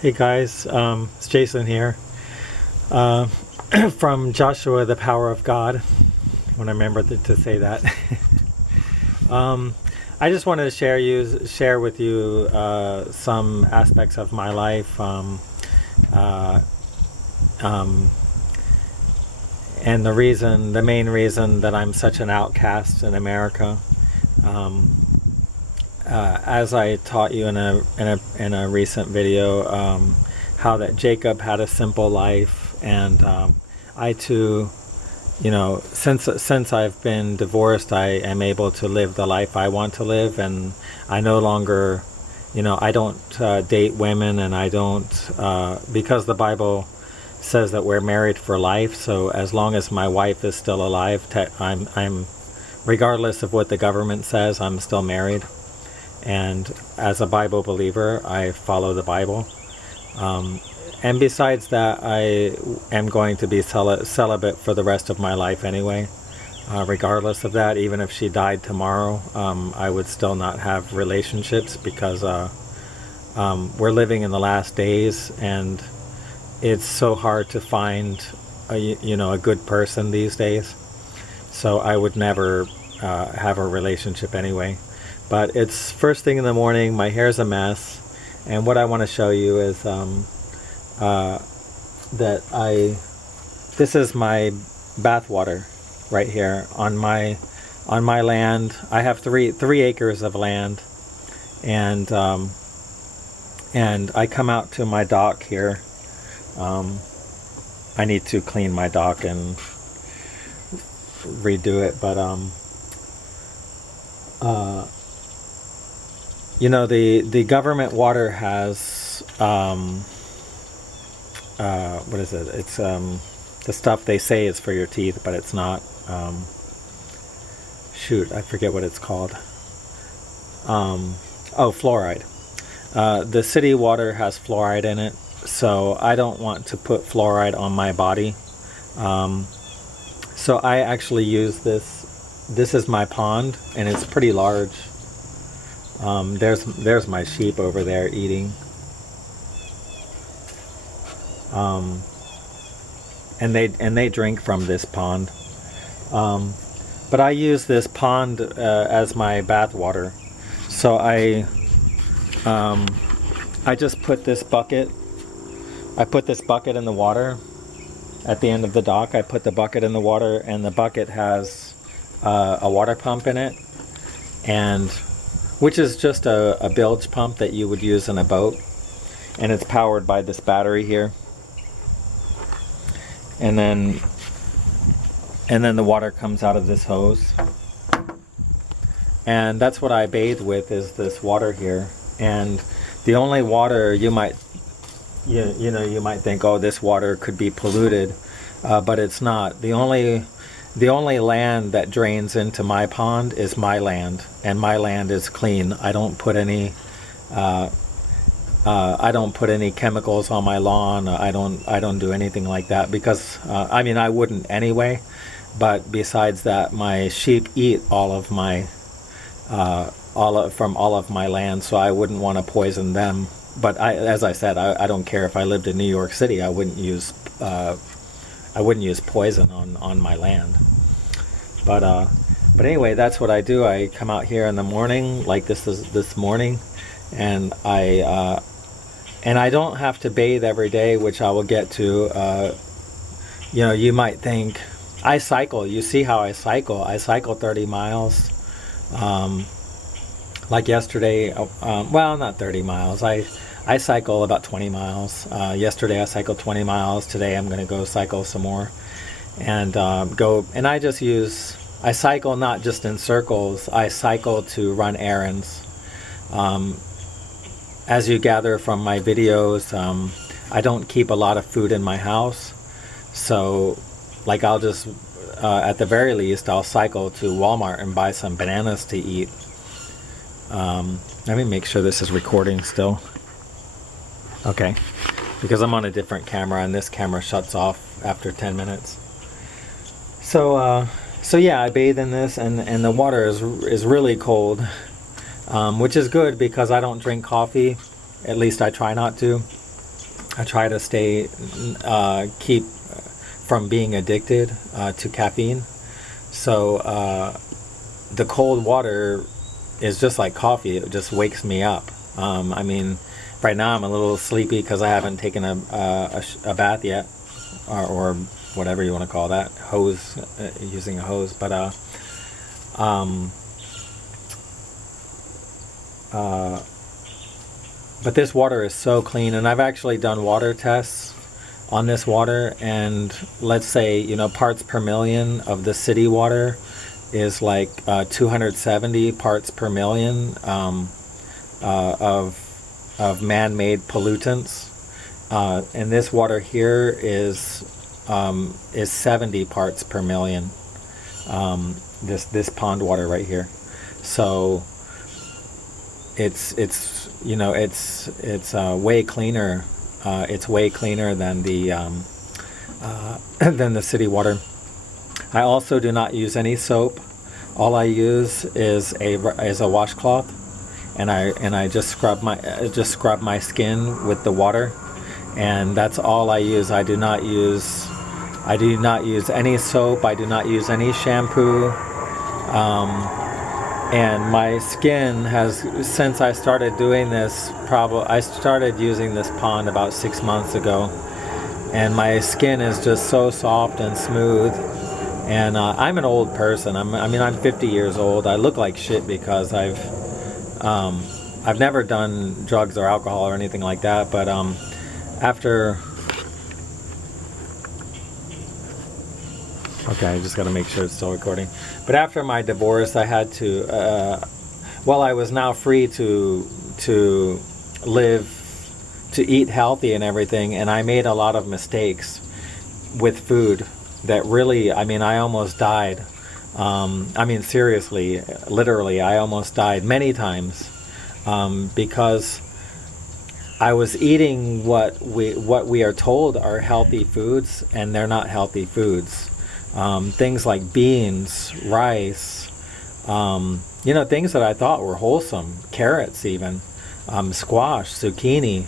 Hey guys, it's Jason here uh, from Joshua, the Power of God. When I remember to say that, um, I just wanted to share with you some aspects of my life, uh, um, and the main reason that I'm such an outcast in America. Um, as I taught you in a recent video, how that Jacob had a simple life, and I too, since I've been divorced, I am able to live the life I want to live, and I no longer, I don't date women, and I don't because the Bible says that we're married for life. So as long as my wife is still alive, I'm regardless of what the government says, I'm still married. And as a Bible believer, I follow the Bible. And besides that, I am going to be celibate for the rest of my life anyway. Regardless of that, even if she died tomorrow, I would still not have relationships because we're living in the last days, and it's so hard to find a good person these days. So I would never have a relationship anyway. But it's first thing in the morning, my hair's a mess, and what I want to show you is this is my bath water right here on my land. I have three acres of land, and I come out to my dock here. I need to clean my dock and redo it, but the government water has what is it? It's the stuff they say is for your teeth, but it's not. Shoot, I forget what it's called. Fluoride. The city water has fluoride in it, so I don't want to put fluoride on my body. So I actually use this. This is my pond, and it's pretty large. There's my sheep over there eating. And they drink from this pond. But I use this pond as my bath water. So I just put this bucket. I put this bucket in the water. At the end of the dock, I put the bucket in the water, and the bucket has a water pump in it, and which is just a bilge pump that you would use in a boat, and it's powered by this battery here. And then the water comes out of this hose, and that's what I bathe with, is this water here. And the only water you might think, oh, this water could be polluted, but it's not. The only land that drains into my pond is my land, and my land is clean. I don't put any chemicals on my lawn. I don't do anything like that, because I wouldn't anyway. But besides that, my sheep eat all of my land, so I wouldn't want to poison them. But as I said, I don't care if I lived in New York City. I wouldn't use poison on my land. But anyway, that's what I do. I come out here in the morning, like this morning, and I don't have to bathe every day, which I will get to. You might think I cycle. You see how I cycle? I cycle 30 miles. Like yesterday, well, not 30 miles. I cycle about 20 miles. Yesterday I cycled 20 miles. Today I'm going to go cycle some more, and and I cycle not just in circles. I cycle to run errands. As you gather from my videos, I don't keep a lot of food in my house, so like I'll just at the very least I'll cycle to Walmart and buy some bananas to eat. Let me make sure this is recording still. Okay, because I'm on a different camera, and this camera shuts off after 10 minutes. So yeah, I bathe in this, and the water is really cold, which is good because I don't drink coffee. At least I try not to. I try to keep from being addicted to caffeine. So the cold water is just like coffee. It just wakes me up. I mean, right now I'm a little sleepy because I haven't taken a bath yet, or whatever you want to call that, using a hose. But but this water is so clean, and I've actually done water tests on this water, and let's say, parts per million of the city water is like 270 parts per million of man-made pollutants, and this water here is 70 parts per million. This pond water right here, so it's way cleaner. It's way cleaner than the city water. I also do not use any soap. All I use is a washcloth, and I just scrub my skin with the water, and that's all I use. I do not use any soap. I do not use any shampoo. And my skin has, since I started doing this, I started using this pond about 6 months ago, and my skin is just so soft and smooth. And I'm an old person. I'm 50 years old. I look like shit because I've never done drugs or alcohol or anything like that. But after, okay, I just got to make sure it's still recording. But after my divorce, I had to, I was now free to live, to eat healthy and everything, and I made a lot of mistakes with food that really, I almost died. Seriously, literally, I almost died many times because I was eating what we are told are healthy foods, and they're not healthy foods. Things like beans, rice, things that I thought were wholesome, carrots even, squash, zucchini,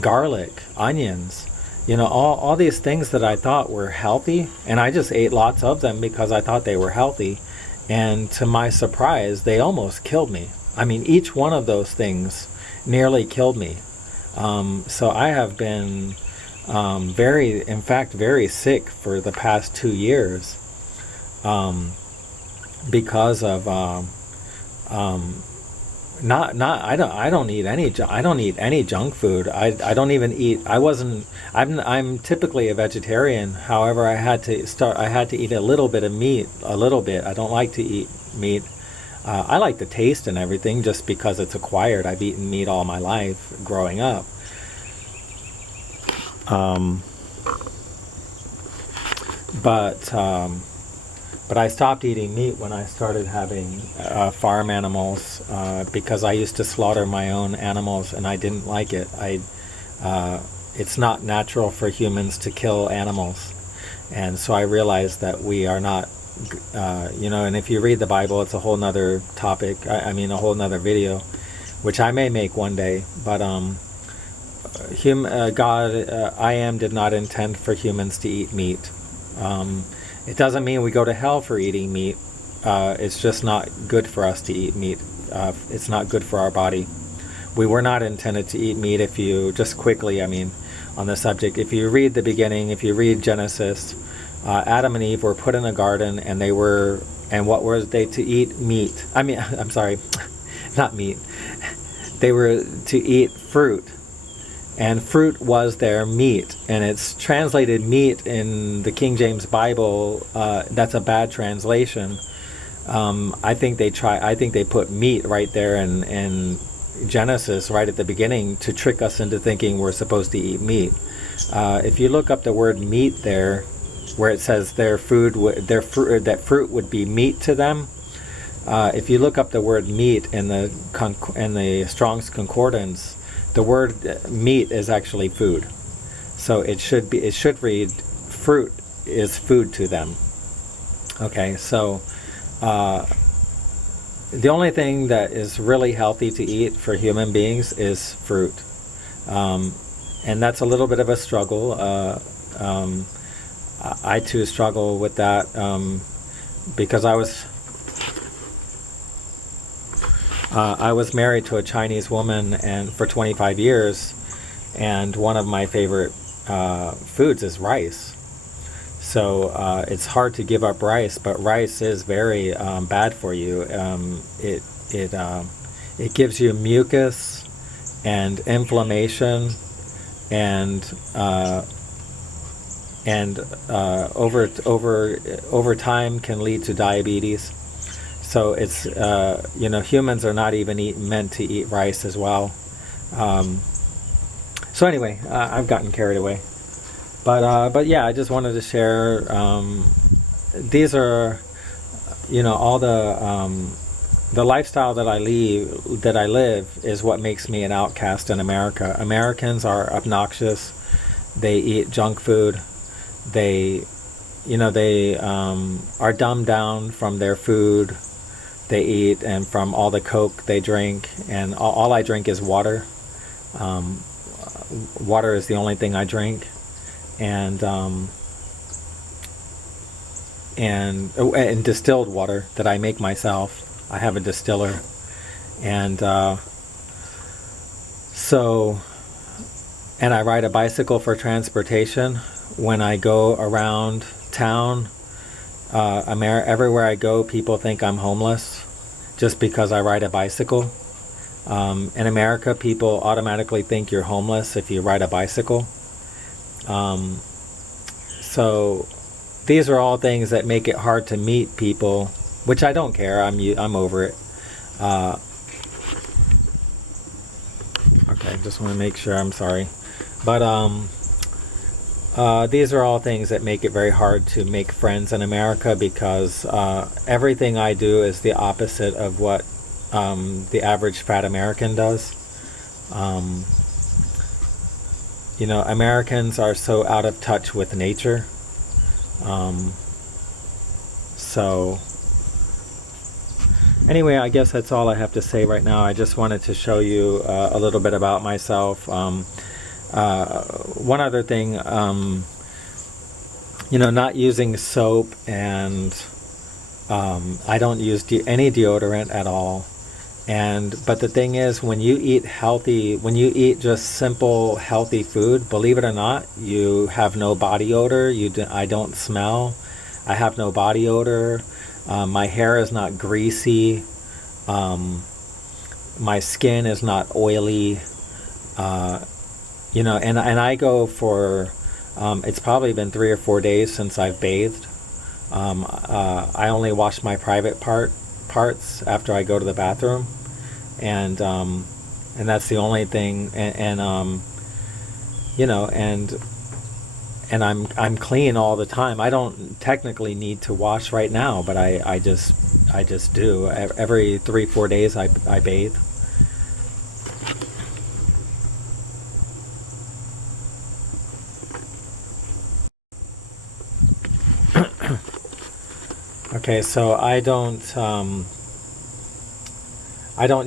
garlic, onions, all these things that I thought were healthy, and I just ate lots of them because I thought they were healthy, and to my surprise, they almost killed me. Each one of those things nearly killed me. So I have been very sick for the past 2 years because of I don't eat any junk food. I don't even eat. I'm typically a vegetarian. However, I had to eat a little bit of meat. A little bit. I don't like to eat meat. I like the taste and everything just because it's acquired. I've eaten meat all my life growing up. But I stopped eating meat when I started having farm animals because I used to slaughter my own animals, and I didn't like it. It's not natural for humans to kill animals, and so I realized that we are not, and if you read the Bible, it's a whole nother topic. A whole nother video, which I may make one day. But God, did not intend for humans to eat meat. It doesn't mean we go to hell for eating meat. It's just not good for us to eat meat. It's not good for our body. We were not intended to eat meat. If you, just quickly, on the subject, if you read the beginning, if you read Genesis, Adam and Eve were put in a garden, and what were they to eat? Meat. I'm sorry, not meat. They were to eat fruit. And fruit was their meat, and it's translated meat in the King James Bible. That's a bad translation. I think they put meat right there in Genesis, right at the beginning, to trick us into thinking we're supposed to eat meat. If you look up the word meat there, where it says that fruit would be meat to them. If you look up the word meat in the Strong's Concordance, the word meat is actually food. So it should read fruit is food to them. Okay, so the only thing that is really healthy to eat for human beings is fruit. and that's a little bit of a struggle. I too struggle with that, because I was married to a Chinese woman and for 25 years, and one of my favorite foods is rice. So it's hard to give up rice, but rice is very bad for you. It gives you mucus and inflammation, and over time can lead to diabetes. So it's humans are not even meant to eat rice as well. So anyway, I've gotten carried away. But yeah, I just wanted to share. These are, all the lifestyle that I live is what makes me an outcast in America. Americans are obnoxious. They eat junk food. They are dumbed down from their food they eat and from all the Coke they drink. And all I drink is water. Water is the only thing I drink. And distilled water that I make myself. I have a distiller, and and I ride a bicycle for transportation. When I go around town, everywhere I go, people think I'm homeless just because I ride a bicycle. In America, people automatically think you're homeless if you ride a bicycle. So these are all things that make it hard to meet people, which I don't care. I'm over it. Okay, just want to make sure. I'm sorry, but these are all things that make it very hard to make friends in America, because everything I do is the opposite of what the average fat American does. Americans are so out of touch with nature. So anyway, I guess that's all I have to say right now. I just wanted to show you a little bit about myself. One other thing, not using soap, and I don't use any deodorant at all. But the thing is, when you eat just simple healthy food, believe it or not, you have no body odor. I don't smell. I have no body odor. My hair is not greasy. My skin is not oily. And I go for, it's probably been 3 or 4 days since I've bathed. I only wash my private parts after I go to the bathroom, and that's the only thing. And I'm clean all the time. I don't technically need to wash right now, but I just do. Every 3-4 days I bathe. Okay, so I don't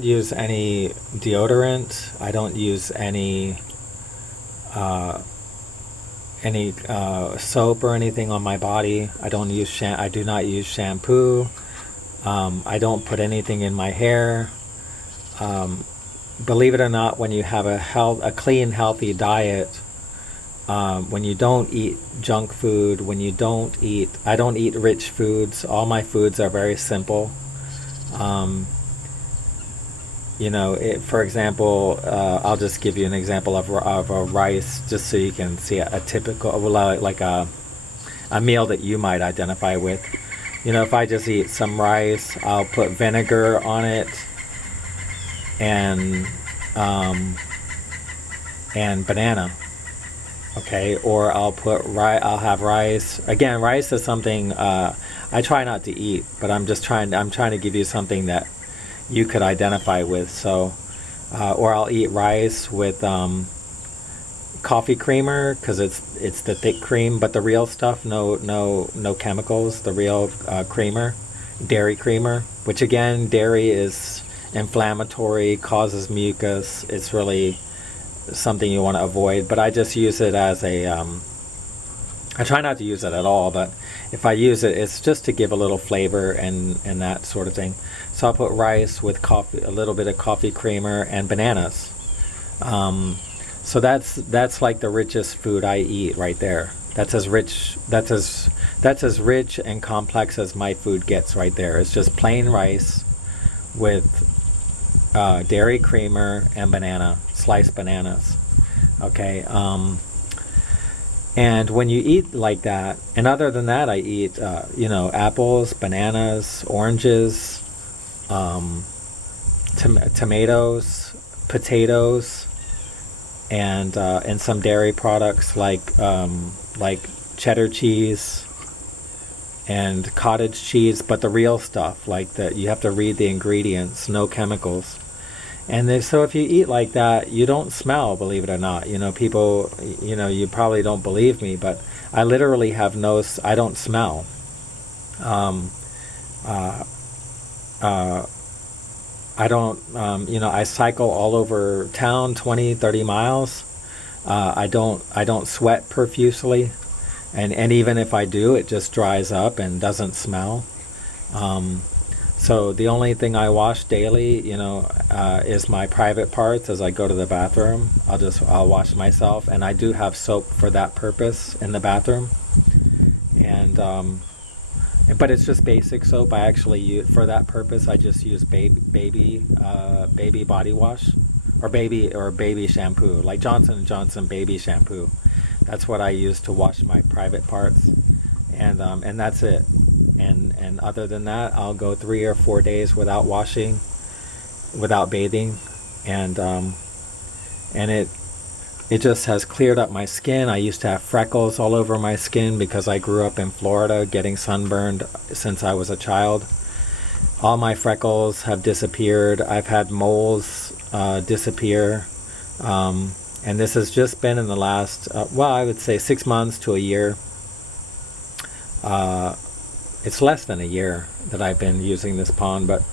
use any deodorant. I don't use any soap or anything on my body. I do not use shampoo. I don't put anything in my hair. Believe it or not, when you have a clean, healthy diet, when you don't eat junk food, I don't eat rich foods. All my foods are very simple. For example, I'll just give you an example of a rice, just so you can see a typical, like a meal that you might identify with. If I just eat some rice, I'll put vinegar on it, and banana. Okay, or I'll have rice. Again, rice is something I try not to eat, but I'm trying to give you something that you could identify with. So, or I'll eat rice with coffee creamer, because it's the thick cream, but the real stuff, no chemicals. The real creamer, dairy creamer, which again, dairy is inflammatory, causes mucus. It's really something you want to avoid, but I just use it as a I try not to use it at all, but if I use it, it's just to give a little flavor and that sort of thing. So I'll put rice with coffee, a little bit of coffee creamer, and bananas. So that's like the richest food I eat right there. That's as rich. That's as rich and complex as my food gets right there. It's just plain rice with dairy creamer and sliced bananas. Okay. And when you eat like that, and other than that, I eat, apples, bananas, oranges, tomatoes, potatoes, and some dairy products like cheddar cheese and cottage cheese, but the real stuff, like that you have to read the ingredients, no chemicals. And so if you eat like that, you don't smell, believe it or not. People, you probably don't believe me, but I literally have I don't smell. Uh, uh, I don't, I cycle all over town, 20, 30 miles. I don't sweat profusely. And even if I do, it just dries up and doesn't smell. So the only thing I wash daily, is my private parts. As I go to the bathroom, I'll wash myself, and I do have soap for that purpose in the bathroom. And but it's just basic soap. I actually use for that purpose. I just use baby body wash, or baby shampoo, like Johnson & Johnson baby shampoo. That's what I use to wash my private parts, and that's it. And other than that, I'll go 3 or 4 days without washing, without bathing, and it just has cleared up my skin. I used to have freckles all over my skin because I grew up in Florida, getting sunburned since I was a child. All my freckles have disappeared. I've had moles disappear, and this has just been in the last, I would say 6 months to a year. It's less than a year that I've been using this pond, but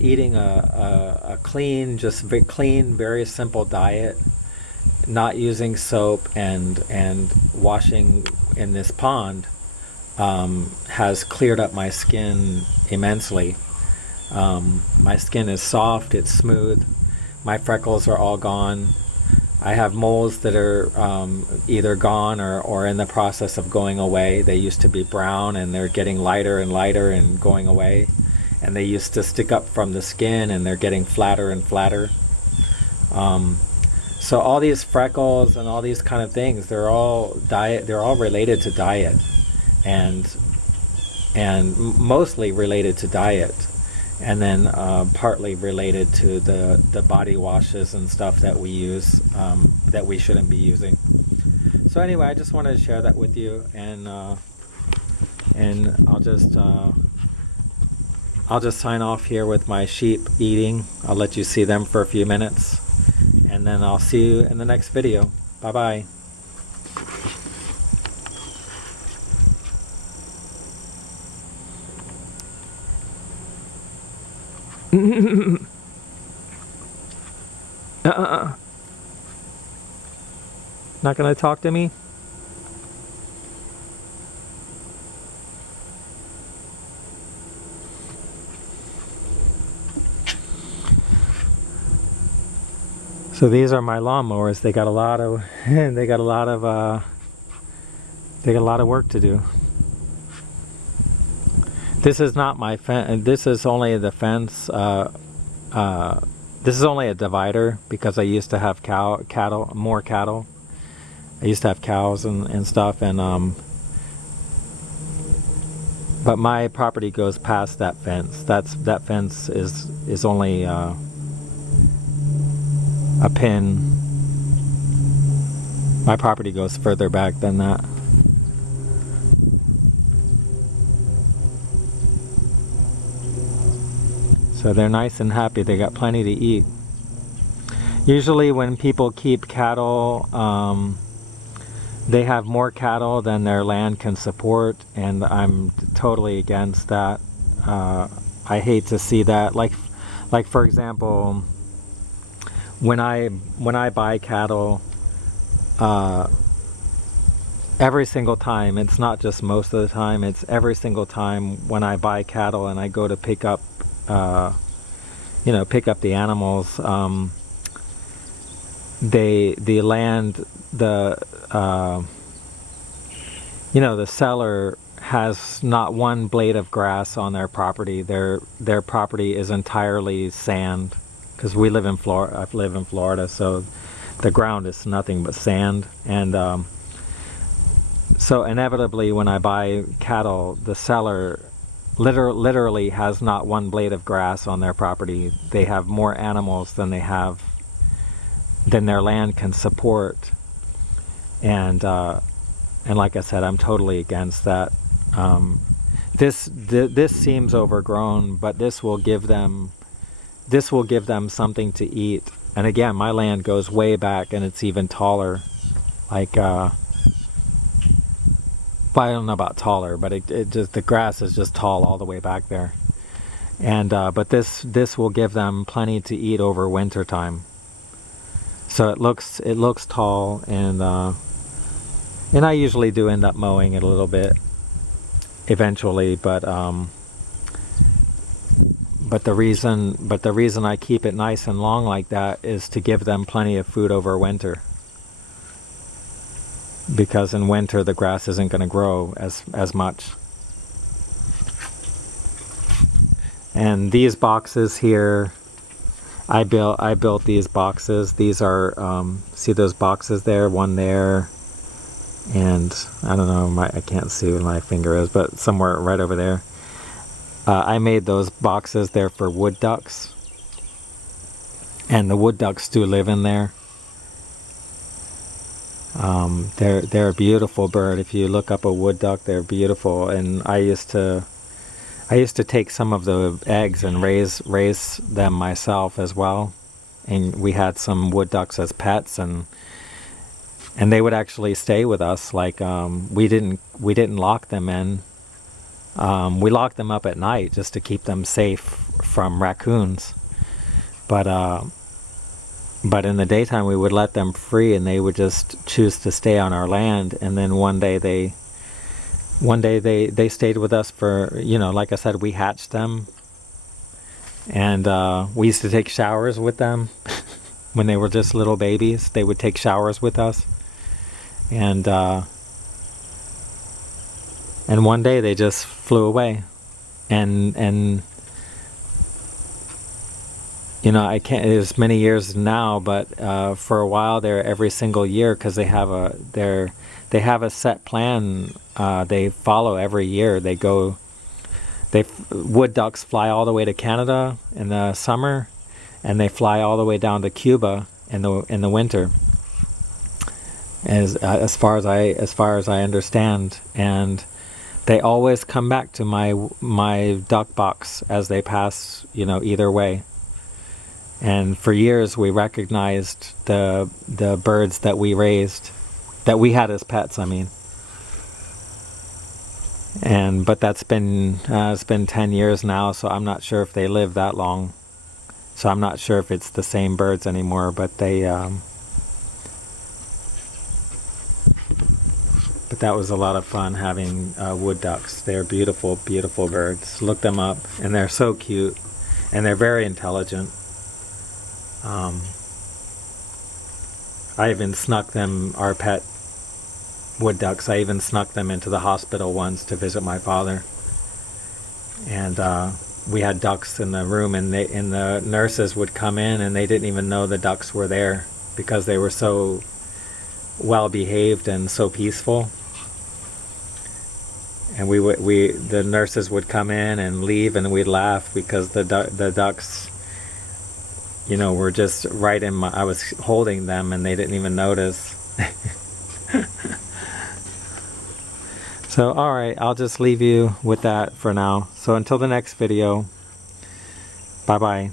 eating a clean, just very clean, very simple diet, not using soap, and washing in this pond has cleared up my skin immensely. My skin is soft, it's smooth, my freckles are all gone. I have moles that are either gone or in the process of going away. They used to be brown, and they're getting lighter and lighter and going away. And they used to stick up from the skin, and they're getting flatter and flatter. So all these freckles and all these kind of things, they're all related to diet, and mostly related to diet. And then partly related to the body washes and stuff that we use that we shouldn't be using. So anyway, I just wanted to share that with you, and I'll just sign off here with my sheep eating. I'll let you see them for a few minutes, and then I'll see you in the next video. Bye bye. Not gonna talk to me? So these are my lawnmowers. They got a lot of they got a lot of work to do. This is not my fence. This is only the fence. This is only a divider because I used to have more cattle. I used to have cows and stuff, and but my property goes past that fence. That fence is only a pin. My property goes further back than that. So they're nice and happy. They got plenty to eat. Usually when people keep cattle, they have more cattle than their land can support, and I'm totally against that. I hate to see that. Like for example, when I buy cattle, every single time, it's not just most of the time, it's every single time when I buy cattle and I go to pick up pick up the animals, the land, the seller has not one blade of grass on their property. Their property is entirely sand, because we live in Florida. I live in Florida, so the ground is nothing but sand. And so inevitably, when I buy cattle, the seller literally has not one blade of grass on their property. They have more animals than their land can support. And like I said, I'm totally against that. This seems overgrown, but this will give them something to eat. And again, my land goes way back, and it's even taller. Like, well, I don't know about taller, but it just, the grass is just tall all the way back there. And but this will give them plenty to eat over winter time. So it looks tall, and I usually do end up mowing it a little bit eventually, but the reason I keep it nice and long like that is to give them plenty of food over winter. Because in winter the grass isn't going to grow as much. And these boxes here, I built these boxes. These are see those boxes there, one there, and I don't know, I can't see where my finger is, but somewhere right over there. I made those boxes there for wood ducks, and the wood ducks do live in there. They're a beautiful bird. If you look up a wood duck, they're beautiful. And I used to take some of the eggs and raise them myself as well. And we had some wood ducks as pets, and they would actually stay with us. Like, we didn't lock them in. We locked them up at night just to keep them safe from raccoons. But in the daytime we would let them free, and they would just choose to stay on our land. And then one day they stayed with us for, like I said, we hatched them, and we used to take showers with them. When they were just little babies, they would take showers with us. And one day they just flew away, and I can't. It's many years now, but for a while there, every single year, because they have a set plan they follow every year. Wood ducks fly all the way to Canada in the summer, and they fly all the way down to Cuba in the winter. As far as I understand, and they always come back to my duck box as they pass, either way. And for years we recognized the birds that we raised, that we had as pets, I mean. But that's been it's been 10 years now, so I'm not sure if they live that long. So I'm not sure if it's the same birds anymore, but but that was a lot of fun having wood ducks. They're beautiful, beautiful birds. Look them up, and they're so cute, and they're very intelligent. I even snuck them, our pet wood ducks, I even snuck them into the hospital once to visit my father. And we had ducks in the room, and the nurses would come in, and they didn't even know the ducks were there because they were so well behaved and so peaceful. And the nurses would come in and leave, and we'd laugh because the ducks, were just right in I was holding them, and they didn't even notice. So, alright, I'll just leave you with that for now. So until the next video, bye-bye.